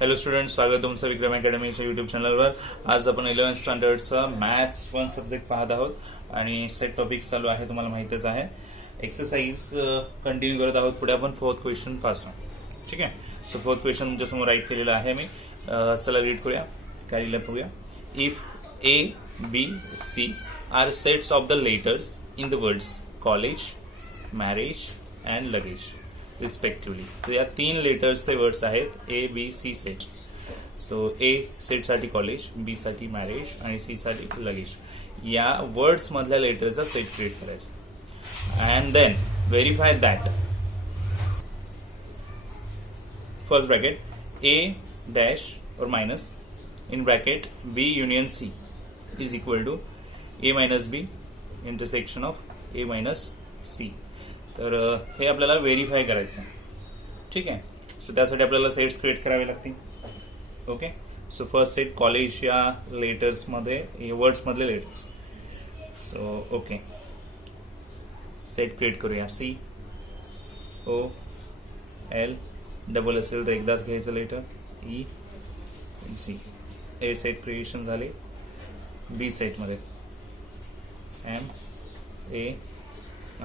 Hello student, स्वागत तुमचं विक्रम अकॅडमीच्या YouTube चॅनलवर. आज आपण 11th स्टँडर्डचा मॅथ्स 1 सब्जेक्ट पाहत आहोत आणि सेट टॉपिक चालू आहे, तुम्हाला माहितीच आहे. एक्सरसाइज कंटिन्यू करत आहोत. पुढे आपण 4th क्वेश्चन पासून. ठीक आहे. सो 4th क्वेश्चन तुमच्यासमोर राईट केलेला आहे मी. चला रीड करूया, काय लिहिलं बघूया. If A B C are sets of the letters in the words college, marriage and luggage respectively. तर या 3 लेटर्सचे वर्ड्स आहेत A B C set. So A सेटसाठी कॉलेज, बी साठी मॅरेज आणि सी साठी लगेज. या वर्ड्स मधल्या लेटरचा सेट क्रिएट करायचा and then verify that first bracket A dash or minus in bracket B union C is equal to A minus B intersection of A minus C. तर हे आपल्याला verify करायचं आहे. ठीक आहे. सो त्यासाठी आपल्याला सेट्स क्रिएट करावे लागतील. Okay. So first set college या लेटर्समध्ये वर्ड्स मधले letters. So okay, set create करूया. सी ओ एल डबल असेल तर एकदाच घ्यायचं letter. E C. A set creation झाले. बी सेटमध्ये M A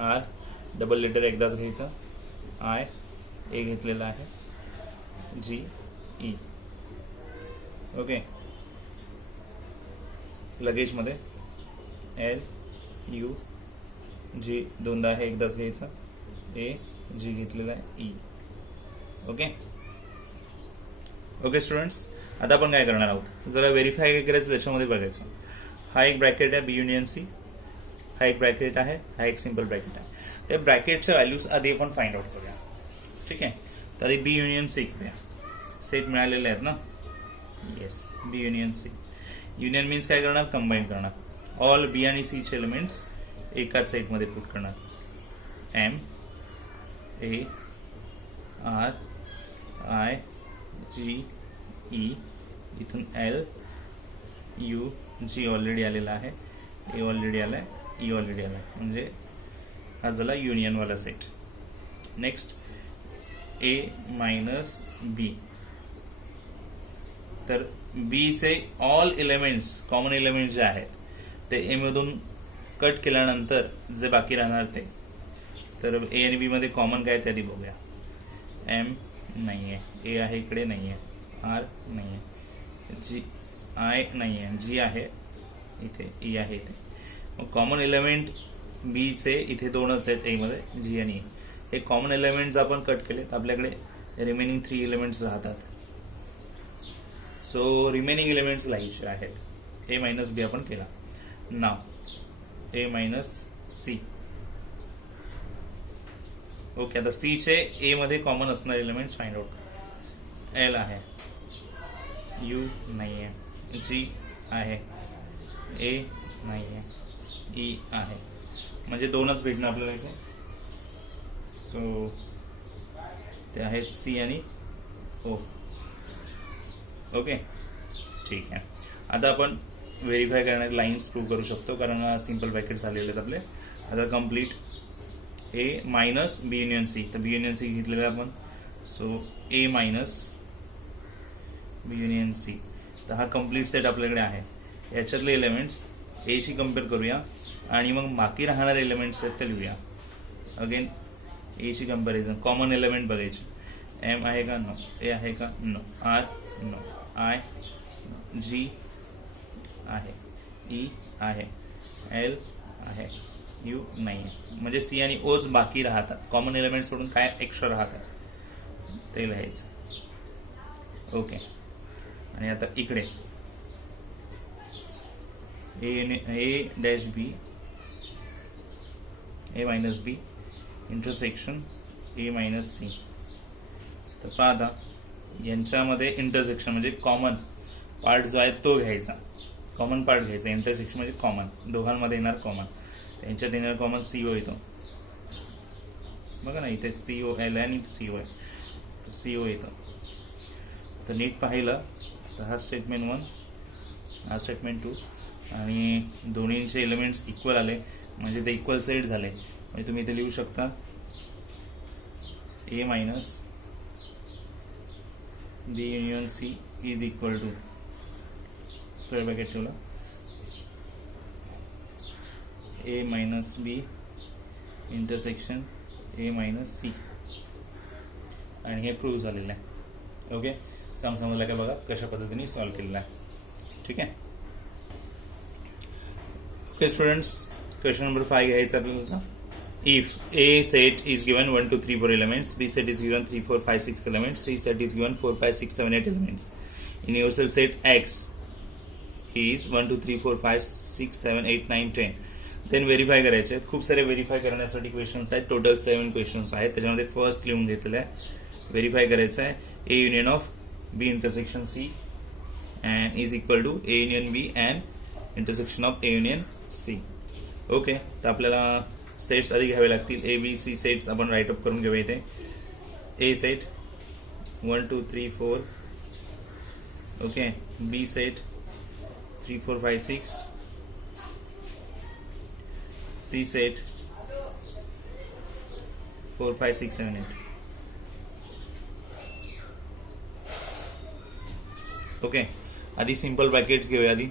R double letter एकदाच घ्यायचं. आय ए घेतलेला आहे. G E. ओके. लगेज मध्ये एल यू जी दोनदा आहे, एकदाच घ्यायचं. ए जी घेतलेला आहे. ई. ओके. ओके स्टुडंट्स, आता आपण काय करणार आहोत, जरा व्हेरीफाय काय करायचं त्याच्यामध्ये बघायचं. हा एक ब्रॅकेट आहे बी युनियन सी, हा एक ब्रॅकेट आहे, हा एक सिंपल ब्रॅकेट आहे. त्या ब्रॅकेटच्या व्हॅल्यूज आधी आपण फाइंड आउट करूया. ठीक आहे. तर आधी बी युनियन सी करूया. सेट मिळालेले आहेत ना. येस, बी युनियन सी. युनियन मीन्स काय करणार, कंबाईन करणार. ऑल बी आणि सी चे एलिमेंट्स एकाच सेटमध्ये पुट करणार. M A R I G E, इथून एल यू जी ऑलरेडी आलेला आहे, ए ऑलरेडी आलाय, ई ऑलरेडी आलाय, म्हणजे हा झाला युनियन वाला set. Next A minus B. तर बी चे ऑल एलिमेंट्स, कॉमन एलिमेंट्स जे आहेत ते ए मधून कट केल्यानंतर जे बाकी राहणार ते. तर ए आणि बी मध्ये कॉमन काय ते आधी बघूया. एम नाहीये, ए आहे इकडे, नाहीये. आर नाहीये, जी आय नाहीये, जी आहे इथे, ई आहे इथे. मग कॉमन एलिमेंट बी चे इथे दोनच आहेत, ए मध्ये जी आणि ए. हे कॉमन एलिमेंट्स आपण कट केले तर आपल्याकडे रिमेनिंग 3 एलिमेंट्स राहतात. सो रिमेनिंग एलिमेंट्स लिहायचे आहेत. ए मायनस बी आपण केला. नाव ए मायनस सी. ओके. आता सी चे ए मध्ये कॉमन असणारे एलिमेंट्स फाइंड आउट. एल आहे, यू नाहीये, जी आहे, ए नाहीये, ई आहे, म्हणजे दोनच भेटणार आपल्याला इथे. सो ते आहेत सी आणि ओ. ओके. ठीक आहे. आता आपण व्हेरीफाय करणारे लाईन्स प्रूव्ह करू शकतो, कारण सिंपल ब्रॅकेट झालेले आहेत आपले. आता कम्प्लीट ए मायनस बी युनियन सी. तर बी युनियन सी घेतलेलं आपण. सो ए मायनस बी युनियन सी. तर हा कम्प्लीट सेट आपल्याकडे आहे. याच्यातले एलिमेंट्स ए शी कम्पेअर करूया आणि मग बाकी राहणारे एलिमेंट्स आहेत ते लिहूया. अगेन ए शी कम्पॅरिझन. कॉमन एलिमेंट बघायचे. एम आहे का, नो. ए आहे का, no. R no. I G आहे, ई आहे, एल आहे, यू नाही. म्हणजे सी आणि ओच बाकी राहतात. कॉमन एलिमेंट सोडून काय एक्स्ट्रा राहतात ते लिहायचं. ओके. आणि आता इकडे A dash B, A minus B intersection A minus C. तर पहा आता यांच्यामध्ये इंटरसेक्शन म्हणजे कॉमन पार्ट जो आहे तो घ्यायचा. कॉमन पार्ट घ्यायचा. इंटरसेक्शन म्हणजे कॉमन, दोघांमध्ये येणार कॉमन. त्यांच्यात येणार कॉमन सीओ येतो. बघा ना, इथे सीओ एल आहे आणि सीओ आहे, तर सीओ येतो. तर नीट पाहिलं तर हा स्टेटमेंट 1, हा स्टेटमेंट 2 आणि दोन्हींचे एलिमेंट्स इक्वल आले, म्हणजे ते इक्वल सेट झाले. म्हणजे तुम्ही इथे लिहू शकता A minus B union C is equal to square bracket ठेवला A minus B intersection A minus C आणि हे प्रूव्ह झालेलं आहे. ओके, समजलं का बघा कशा पद्धतीने सॉल्व्ह केलेलं आहे. ठीक आहे. ओके स्टुडंट्स, क्वेश्चन नंबर 5 घ्यायचा आपल्याला. If A set is given 1, 2, 3, 4 elements, B set is given 3, 4, 5, 6 elements, C set is given 4, 5, 6, 7, 8 elements. Universal set X is 1, 2, 3, 4, 5, 6, 7, 8, 9, 10. Then verify करायचे आहेत. खूप सारे व्हेरीफाय करण्यासाठी क्वेश्चन्स आहेत. टोटल 7 क्वेश्चन्स आहेत. त्याच्यामध्ये फर्स्ट लिहून घेतलेलं आहे. व्हेरीफाय करायचं आहे A union of B intersection C and is equal to A union B and intersection of A union C. Okay, तर आपल्याला सेट्स आधी घ्यावे लागतील. ए बी सी सेट्स आपण राईटअप करून घेऊया. इथे A set 1, 2, 3, 4. Okay, B set 3, 4, 5, 6. C set 4, 5, 6, 7, 8. Okay, आधी सिंपल ब्रॅकेट्स घेऊया. आधी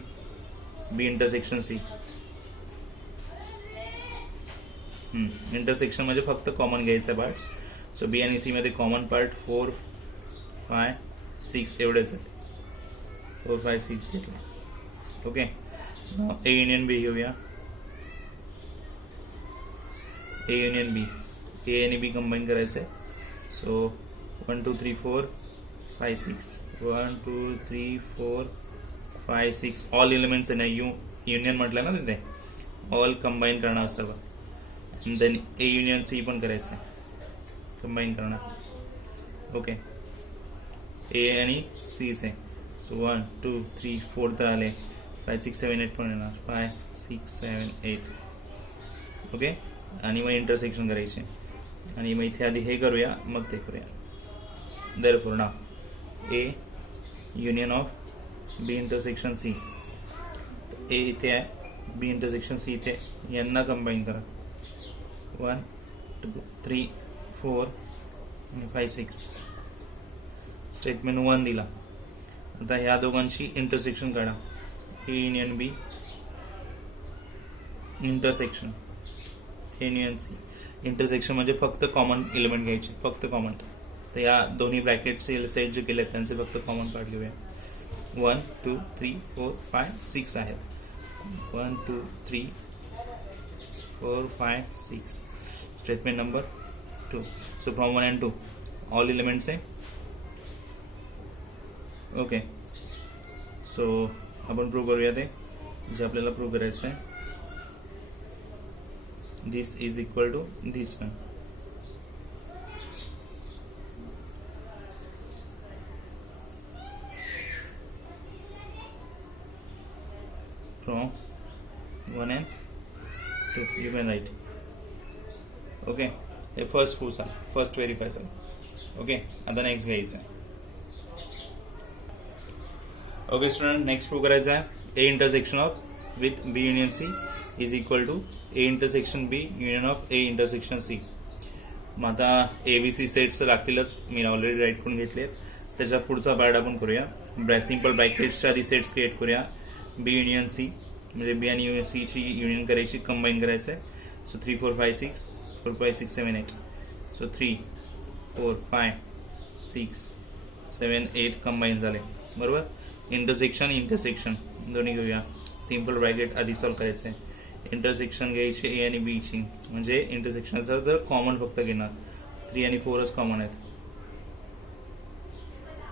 बी इंटरसेक्शन सी. इंटरसेक्शन म्हणजे फक्त कॉमन घ्यायचं पार्ट्स. सो बी आणि सी मध्ये कॉमन पार्ट 4, 5, 6 एवढेच आहेत. 4, 5, 6 घेतले. ओके, ए युनियन बी घेऊया. ए युनियन बी, ए आणि बी कंबाईन करायचंय. सो 1, 2, 3, 4, 5, 6. 1, 2, 3, 4, 5, 6 ऑल एलिमेंट्स आहे ना. युनियन म्हटलं ना तिथे, ऑल कंबाईन करणार सर्व. देन ए युनियन सी पण करायचं आहे, कंबाईन करणार. ओके, ए आणि सीच आहे. सो 1, 2, 3, 4 तर आले. 5, 6, 7, 8 पण येणार. 5, 6, 7, 8. ओके, आणि मग इंटरसेक्शन करायचे. आणि मग इथे आधी हे करूया, मग ते करूया. Therefore now A union of B intersection C. A इथे आहे, बी इंटरसेक्शन सी इथे. यांना कंबाईन करा. 1, 2, 3, 4 आणि 5, 6. स्टेटमेंट 1 दिला. आता ह्या दोघांची इंटरसेक्शन काढा. A union B intersection A union C. Intersection म्हणजे फक्त कॉमन एलिमेंट घ्यायचे, फक्त कॉमन. तर या दोन्ही ब्रॅकेटचे सेट जे केले त्यांचे फक्त कॉमन पार्ट घेऊया. 1, 2, 3, 4, 5, 6 आहेत. 1, 2, 3, 4, 5, 6. Statement number 2. So from 1 and 2 all elements आहे. ओके, सो आपण प्रूव्ह करूया ते जे आपल्याला प्रूव्ह करायचं आहे. This is equal to this one. From 1 and 2 you can write. Okay, हे फर्स्ट प्रूफ आहे, फर्स्ट व्हेरीफाय आहे. ओके, आता नेक्स्ट घ्यायचं आहे. ओके स्टुडंट, नेक्स्ट प्रूव्ह करायचं आहे A intersection of with B union C is equal to A intersection B union of A intersection C. मग आता ए बी सी सेट्स लागतीलच, मी ऑलरेडी राईट करून घेतलेत. त्याच्या पुढचा पार्ट आपण करूया. सिंपल ब्रॅकेट्सच्या आधी सेट्स क्रिएट करूया. बी युनियन सी म्हणजे बी आणि सी ची युनियन करायची, कंबाईन करायचं आहे. सो 3, 4, 5, 6. 4, 5, 6, 7, 8. सो 3, 4, 5, 6, 7, 8 कंबाईन झाले. बरोबर. इंटरसेक्शन दोन्ही घेऊया. सिंपल ब्रॅकेट आधी सॉल्व्ह करायचं आहे. इंटरसेक्शन घ्यायचे ए आणि बी ची, म्हणजे इंटरसेक्शनचा तर कॉमन फक्त घेणार. 3 आणि 4च कॉमन आहेत.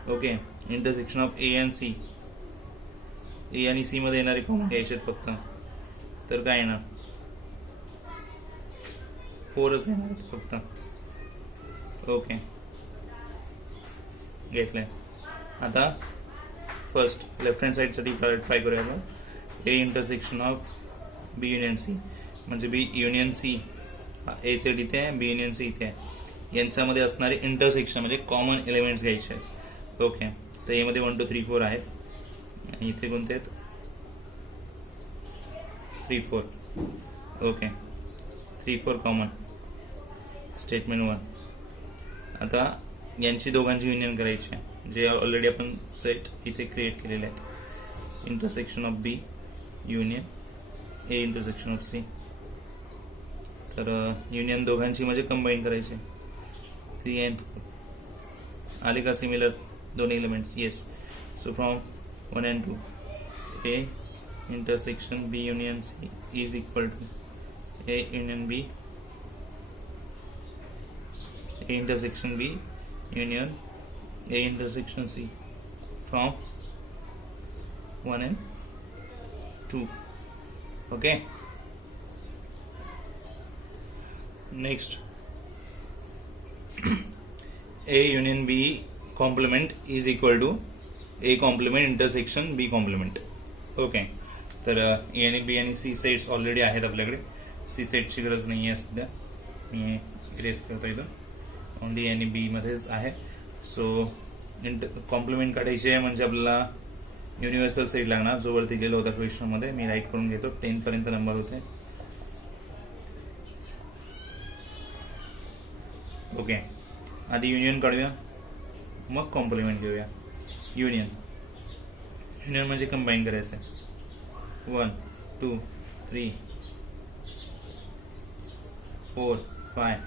Okay, intersection of A and C. A आणि सी मध्ये येणारे कॉमन घ्यायचे फक्त. तर काय येणार? 4च येणार फक्त. ओके, घेतलंय. आता फर्स्ट लेफ्ट हँड साईड साठी ट्राय करूया आपण. A intersection of B union C म्हणजे B union C. A set इथे आहे, बी युनियन सी इथे आहे. यांच्यामध्ये असणारे इंटरसेक्शन म्हणजे कॉमन एलिमेंट्स घ्यायचे आहेत. ओके, तर ए मध्ये 1, 2, 3, 4 आहेत. आणि इथे कोणते आहेत? 3, 4. Okay, 3, 4 common. स्टेटमेंट 1. आता यांची दोघांची युनियन करायची आहे. जे ऑलरेडी आपण सेट इथे क्रिएट केलेले आहेत. Intersection of B union A intersection of C. तर युनियन दोघांची म्हणजे कंबाईन करायचे. 3n आले का सिमिलर दोन्ही elements? Yes. So from 1 and 2 A intersection B union C is equal to A union B, A intersection B union A intersection C from 1 and 2. Okay. Next, A union B complement is equal to A complement intersection B complement. Okay. तर ए आणि बी आणि C sets already आहेत आपल्याकडे. C सेटची गरज नाही आहे सध्या, me erase करतो इथं. ओनली ए आणि बी मध्येच आहे. सो कॉम्प्लिमेंट काढायची आहे म्हणजे आपल्याला युनिव्हर्सल सेट लागणार, जो वरती दिलेला होता क्वेश्चनमध्ये. मी राईट करून घेतो. 10 पर्यंत नंबर होते. ओके. आधी युनियन काढूया, मग कॉम्प्लिमेंट घेऊया. युनियन म्हणजे कंबाईन करायचं आहे. 1 2 3 4 5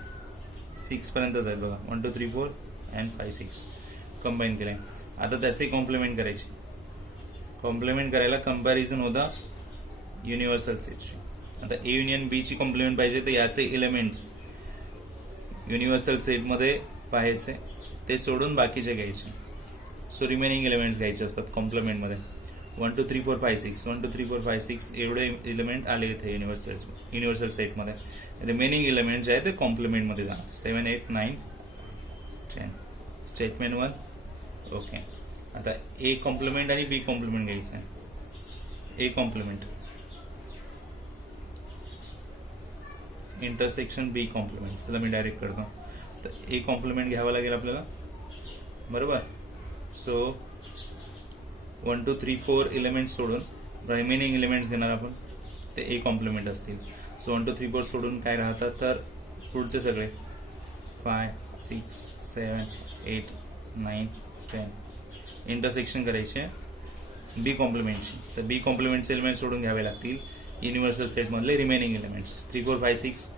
6 पर्यंतच आहेत बघा. 1 2 3 4 and 5 6 कंबाईन केलंय. आता त्याचे कॉम्प्लिमेंट करायची. कॉम्प्लिमेंट करायला कंपॅरिझन होता युनिव्हर्सल सेटची. आता ए युनियन बी ची कॉम्प्लिमेंट पाहिजे तर याचे एलिमेंट्स युनिव्हर्सल सेटमध्ये पाहायचे, ते सोडून बाकीचे घ्यायचे. सो रिमेनिंग एलिमेंट्स घ्यायचे असतात कॉम्प्लिमेंटमध्ये. 1 2 3 4 5 6 1 2 3 4 5 6 एवढे एलिमेंट आले इथे युनिव्हर्सल सेटमध्ये. रिमेनिंग एलिमेंट जे आहे ते कॉम्प्लिमेंटमध्ये जाणार. 7 8 9 10. स्टेटमेंट 1. ओके. आता ए कॉम्प्लिमेंट आणि बी कॉम्प्लिमेंट घ्यायचं आहे. A complement intersection B complement. चला मी डायरेक्ट करतो. तर ए कॉम्प्लिमेंट घ्यावं लागेल आपल्याला, बरोबर. सो 1 2 3 4 एलिमेंट सोडून रिमेनिंग एलिमेंट्स घेणार आपण, ते ए कॉम्प्लिमेंट असतील. सो 1 2 3 4 सोडून काय राहतात तर पुढचे सगळे 5 6 7 8 9 10 इंटरसेक्शन करायचे बी कॉम्प्लिमेंटची. तर बी कॉम्प्लिमेंटचे एलिमेंट सोडून घ्यावे लागतील युनिव्हर्सल सेटमधले रिमेनिंग एलिमेंट्स. 3 4 5 6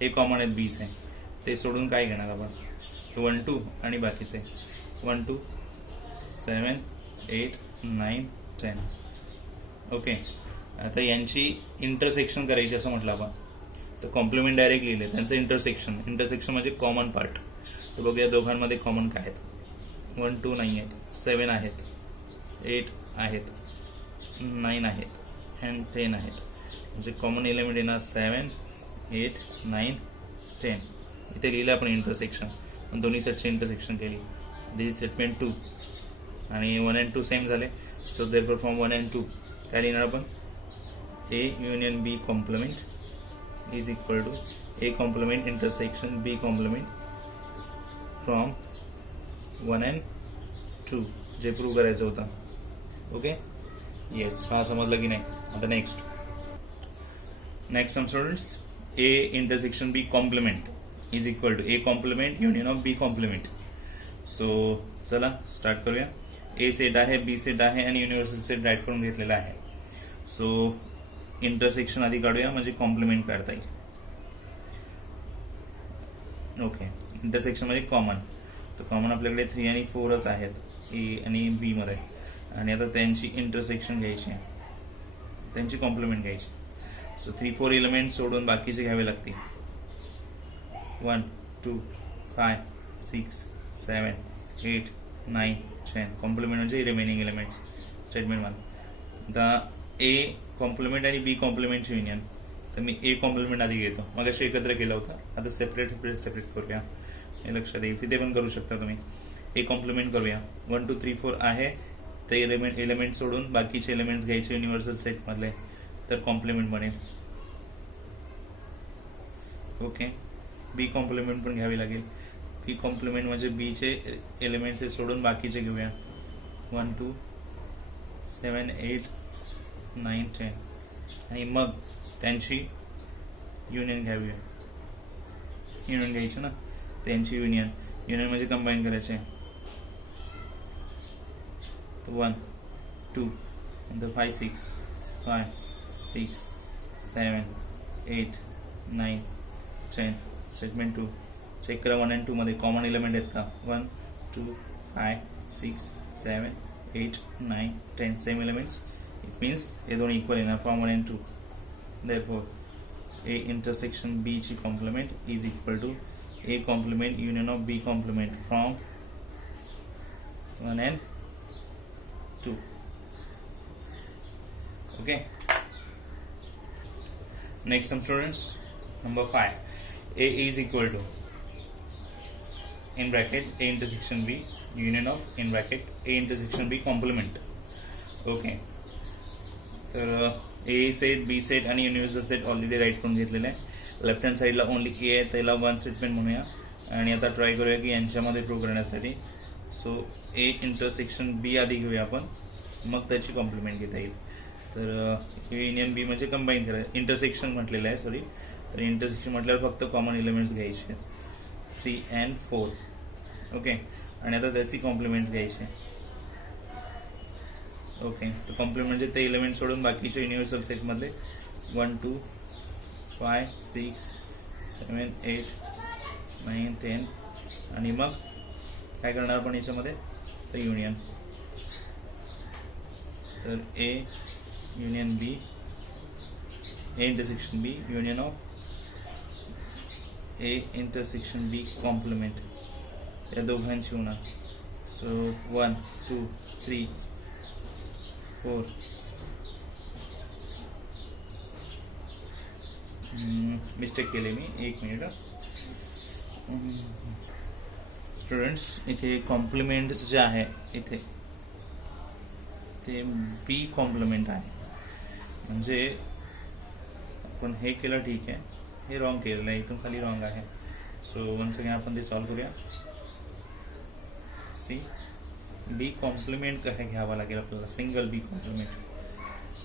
हे कॉमन आहेत बीचे, ते सोडून काय घेणार आपण 1 2 आणि बाकीचे 1 2 7 8 9 10. ओके. आता यांची इंटरसेक्शन करायची असं म्हटलं आपण, तर कॉम्प्लिमेंट डायरेक्ट लिहिले. त्यांचं इंटरसेक्शन म्हणजे कॉमन पार्ट. तर बघूया दोघांमध्ये कॉमन काय आहेत. 1 2 नाही आहेत, 7 आहेत, 8 आहेत, 9 आहेत अँड 10 आहेत. म्हणजे कॉमन एलिमेंट येणार 7 8 9 10. इथे लिहिलं आपण इंटरसेक्शन, दोन्ही सेटचे इंटरसेक्शन केली. दिस स्टेटमेंट 2 आणि 1 and 2 सेम झाले. सो देअरफॉर फ्रॉम 1 and 2 काय लिहिणार आपण? A union B complement is equal to A complement intersection B complement from 1 and 2, जे प्रूव्ह करायचं होतं. ओके. येस. हा समजलं की नाही? आता next some students, A intersection B complement is equal to A complement union of B complement. So चला start करूया. ए सेट आहे, बी सेट आहे आणि युनिव्हर्सल सेट राईट करून घेतलेला आहे. सो इंटरसेक्शन आधी काढूया म्हणजे कॉम्प्लिमेंट काढता येईल. ओके. इंटरसेक्शन म्हणजे कॉमन. तर कॉमन आपल्याकडे 3 आणि 4च आहेत ए आणि बी मध्ये, आणि आता त्यांची इंटरसेक्शन घ्यायची आहे, त्यांची कॉम्प्लिमेंट घ्यायची. सो 3 4 एलिमेंट सोडून बाकीचे घ्यावे लागतील. 1 2 5 6 7 8 9 10. कॉम्प्लिमेंट म्हणजे रिमेनिंग एलिमेंट्स. स्टेटमेंट 1. आता ए कॉम्प्लिमेंट आणि बी कॉम्प्लिमेंटची युनियन. तर मी ए कॉम्प्लिमेंट आधी घेतो, मग अशी एकत्र केलं होतं. आता सेपरेट करूया, हे लक्षात येईल. तिथे पण करू शकता तुम्ही. ए कॉम्प्लिमेंट करूया. 1 2 3 4 आहे, ते एलिमेंट सोडून बाकीचे एलिमेंट्स घ्यायचे युनिव्हर्सल सेटमधले, तर कॉम्प्लिमेंट बनेल. ओके. बी कॉम्प्लिमेंट पण घ्यावी लागेल. बी कॉम्प्लिमेंट म्हणजे बी चे एलिमेंट्स सोडून बाकीचे घेऊया. 1 2 7 8 9 10 आणि मग त्यांची युनियन घ्यावी. युनियन घ्यायची ना, त्यांची युनियन म्हणजे कंबाईन करायचे. तो 1 2 नंतर 5 6 5 6 7 8 9 10. स्टेटमेंट 2 चेक करा 1 and 2 मध्ये कॉमन एलिमेंट आहेत का 1 2 5 6 7 8 9 10 सेम एलिमेंट्स. इट मीन्स हे दोन्ही इक्वल येणार from 1 and 2. therefore A intersection B ची complement is equal to A complement union of B complement from 1 and 2. Okay. Next, some students, number 5. A is equal to in bracket A intersection B union of in bracket A intersection B complement. Okay. तर A set B set आणि universal set already right करून घेतलेला आहे. Left hand साईडला only ए आहे, त्याला one statement म्हणूया आणि आता ट्राय करूया की यांच्यामध्ये प्रूव्ह करण्यासाठी. सो ए इंटरसेक्शन बी आधी घेऊया आपण, मग त्याची कॉम्प्लिमेंट घेता येईल. तर ए युनियन बी म्हणजे कंबाईन करायचं, इंटरसेक्शन म्हटलेलं आहे सॉरी. तर इंटरसेक्शन म्हटल्यावर फक्त कॉमन एलिमेंट्स घ्यायचे 3 and 4. ओके. आणि आता त्याची कॉम्प्लिमेंट्स घ्यायचे. ओके. तर कॉम्प्लिमेंट म्हणजे ते एलिमेंट सोडून बाकीचे युनिव्हर्सल सेटमधले 1 2 5 6 7 8 9 10 आणि मग काय करणार आपण याच्यामध्ये तर युनियन. तर A union B A intersection B union of A intersection B complement या दोघांची होणार. सो 1 2 3 4 मिस्टेक केली मी, एक मिनिट. स्टुडंट्स इथे कॉम्प्लिमेंट जे आहे इथे ते बी कॉम्प्लिमेंट आहे. म्हणजे आपण हे केलं ठीक आहे, हे रॉंग केलेलं आहे, इथून खाली रॉंग आहे. सो वन्स अगेन आपण ते सॉल्व करूया. सी बी कॉम्प्लिमेंट काय घ्यावा लागेल आपल्याला, single B complement.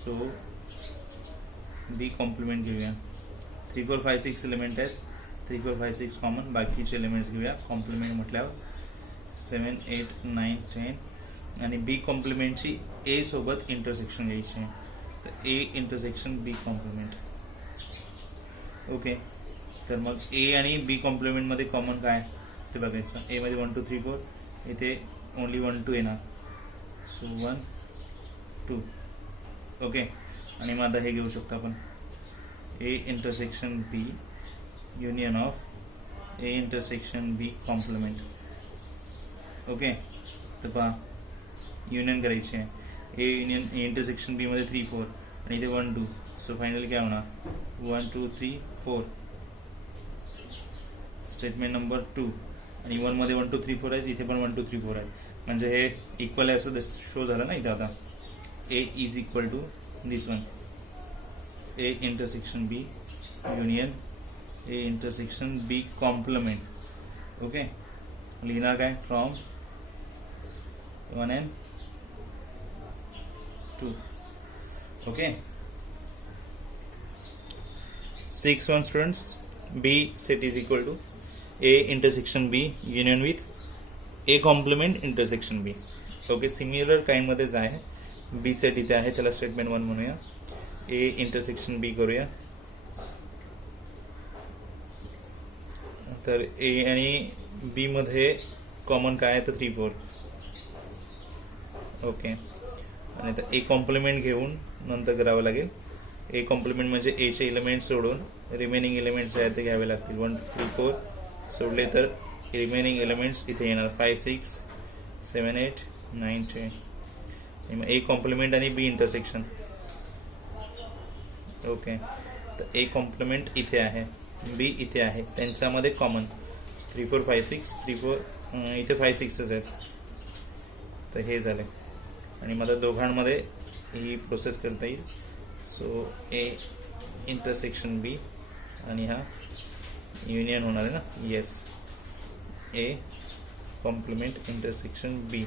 So B complement घेऊया. 3 4 5 6 एलिमेंट आहेत, 3 4 5 6 कॉमन, बाकीचे एलिमेंट्स घेऊया. कॉम्प्लिमेंट म्हटल्यावर 7 8 9 10 आणि बी कॉम्प्लिमेंटची ए सोबत इंटरसेक्शन घ्यायची. तर A intersection B complement. Okay. तर मग ए आणि बी कॉम्प्लिमेंटमध्ये कॉमन काय ते बघायचं. ए मध्ये 1 2 3 4, इथे ओनली 1 2 येणार. सो 1 2. ओके. आणि मग आता हे घेऊ शकतो आपण A intersection B union of A intersection B complement. Okay. तर पहा युनियन करायची आहे. ए युनियन ए इंटरसेक्शन बी मध्ये 3 4 आणि इथे 1 2. सो फायनली काय होणार 1 2 3 4. स्टेटमेंट नंबर 2 आणि 1 मध्ये 1 2 3 4 आहेत, इथे पण 1 2 3 4 आहेत. म्हणजे हे इक्वल आहे असं शो झालं ना इथे. आता A is equal to this one A intersection B union A intersection B complement. Okay. लिहिणार काय from 1 and 2. Okay. 6 1 students, B set is equal to A intersection B union with A complement intersection B. Okay. Similar kind मध्येच आहे. बी set इथे आहे, त्याला statement 1 म्हणूया. ए intersection बी करूया. तर ए आणि बी मध्ये कॉमन काय आहे तर 3 4. ओके. आणि आता ए कॉम्प्लिमेंट घेऊन नंतर करावं लागेल. ए कॉम्प्लिमेंट म्हणजे ए चे एलिमेंट सोडून रिमेनिंग एलिमेंट्स आहेत ते घ्यावे लागतील. 1 2 3 4 सोडले तर रिमेनिंग एलिमेंट्स इथे येणार 5 6 7 8 9 10. ए कॉम्प्लिमेंट आणि बी इंटरसेक्शन. ओके. तर ए कॉम्प्लिमेंट इथे आहे, बी इथे आहे, त्यांच्यामध्ये कॉमन 3 4 5 6 3 4 इथे 5 6 आहेत. तर हे झाले आणि मला दोघांमध्ये ही प्रोसेस करता येईल. सो ए इंटरसेक्शन बी आणि हा युनियन होणार आहे ना. येस. ए कॉम्प्लिमेंट इंटरसेक्शन बी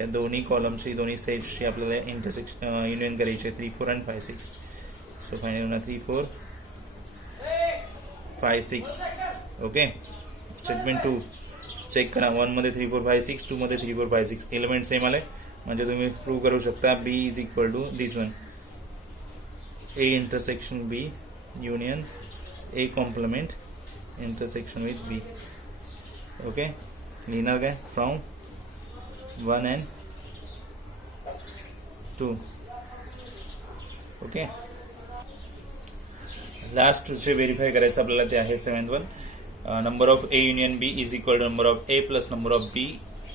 या दोन्ही कॉलमची दोन्ही सेट्सची आपल्याला इंटरसेक्शन युनियन करायची आहे 3 4 and 5 6. सो फायनल होणार 3 4 5 6. ओके. स्टेटमेंट 2 चेक करा, 1 मध्ये 3 4 5 6, 2 मध्ये 3 4 5 6 एलिमेंट सेम आले, म्हणजे तुम्ही प्रूव्ह करू शकता B is equal to this one, A intersection B union A complement intersection with B. Okay, लिहिणार काय, फ्रॉम 1 and 2. ओके, लास्ट जे व्हेरीफाय करायचं आपल्याला ते आहे 7th one, number of A union B is equal to number of A plus number of B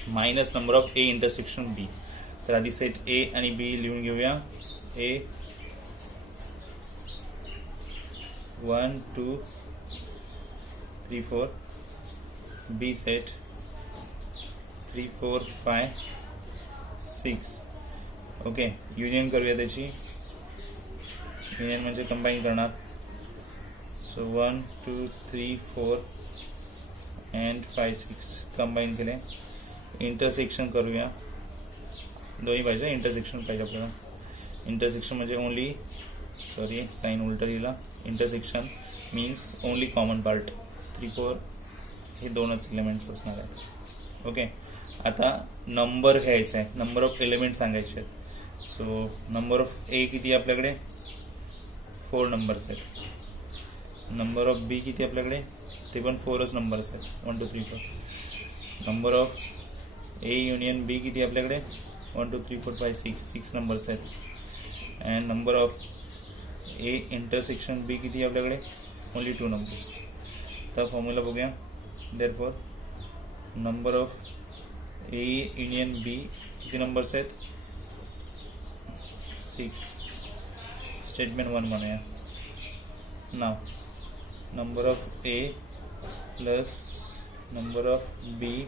minus number of A intersection B. तर आधी set A आणि बी लिहून घेऊया. A 1 2 3 4, B set 3 4 5 6. Okay, union करूया त्याची, union म्हणजे combine करणार. So 1 2 3 4 and 5 6 combine केले. इंटरसेक्शन करूया, दोन्ही पाहिजे, इंटरसेक्शन पाहिजे आपल्याला. इंटरसेक्शन म्हणजे ओनली, सॉरी साईन उलटा लिहिला, intersection means only common part 3 4 हे दोनच एलिमेंट्स असणार आहेत. ओके, आता नंबर घ्यायचा आहे, नंबर ऑफ एलिमेंट सांगायचे आहेत. सो नंबर ऑफ ए किती आहे आपल्याकडे, 4 नंबर्स आहेत. नंबर ऑफ बी किती आपल्याकडे, ते पण 4च नंबर्स आहेत, 1 2 3 4. Number of A union B किती आपल्याकडे, 1 2 3 4 5 6 6 नंबर्स आहेत. And number of A intersection B किती आपल्याकडे, ओनली 2 नंबर्स. तर फॉर्म्युला बघूया. Therefore number of A union B किती नंबर्स आहेत, 6. स्टेटमेंट 1 म्हणूया. Now number of A plus number of B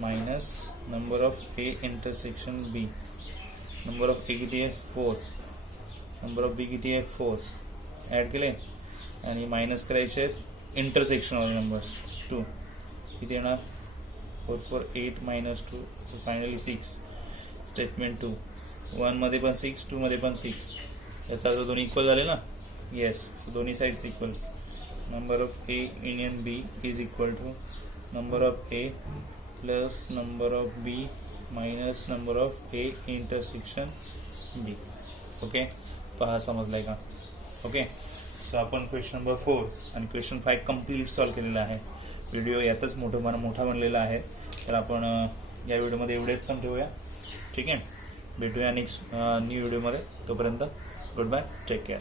minus number of A intersection B. Number of A किती आहे, 4. Number of बी किती आहे, 4. ॲड केले आणि मायनस करायचे आहेत इंटरसेक्शनवाले नंबर्स, 2. किती येणार, 4 4 8 मायनस 2, फायनली 6. स्टेटमेंट 2, 1 मध्ये पण 6, 2 मध्ये पण 6. याचा अर्थ दोन्ही इक्वल झाले ना, येस. दोन्ही sides equals. Number of A union B is equal to number of A plus number of B minus number of A intersection B. Okay, पहा समजलाय का. ओके, सो आपण क्वेश्चन नंबर 4 आणि क्वेश्चन 5 कम्प्लीट सॉल्व केलेला आहे. Video यातच मोठा बनलेला आहे. तर आपण या व्हिडिओमध्ये एवढेच सम ठेवूया. ठीक आहे, भेटूया नेक्स्ट न्यू व्हिडिओमध्ये. तोपर्यंत गुड बाय, टेक केअर.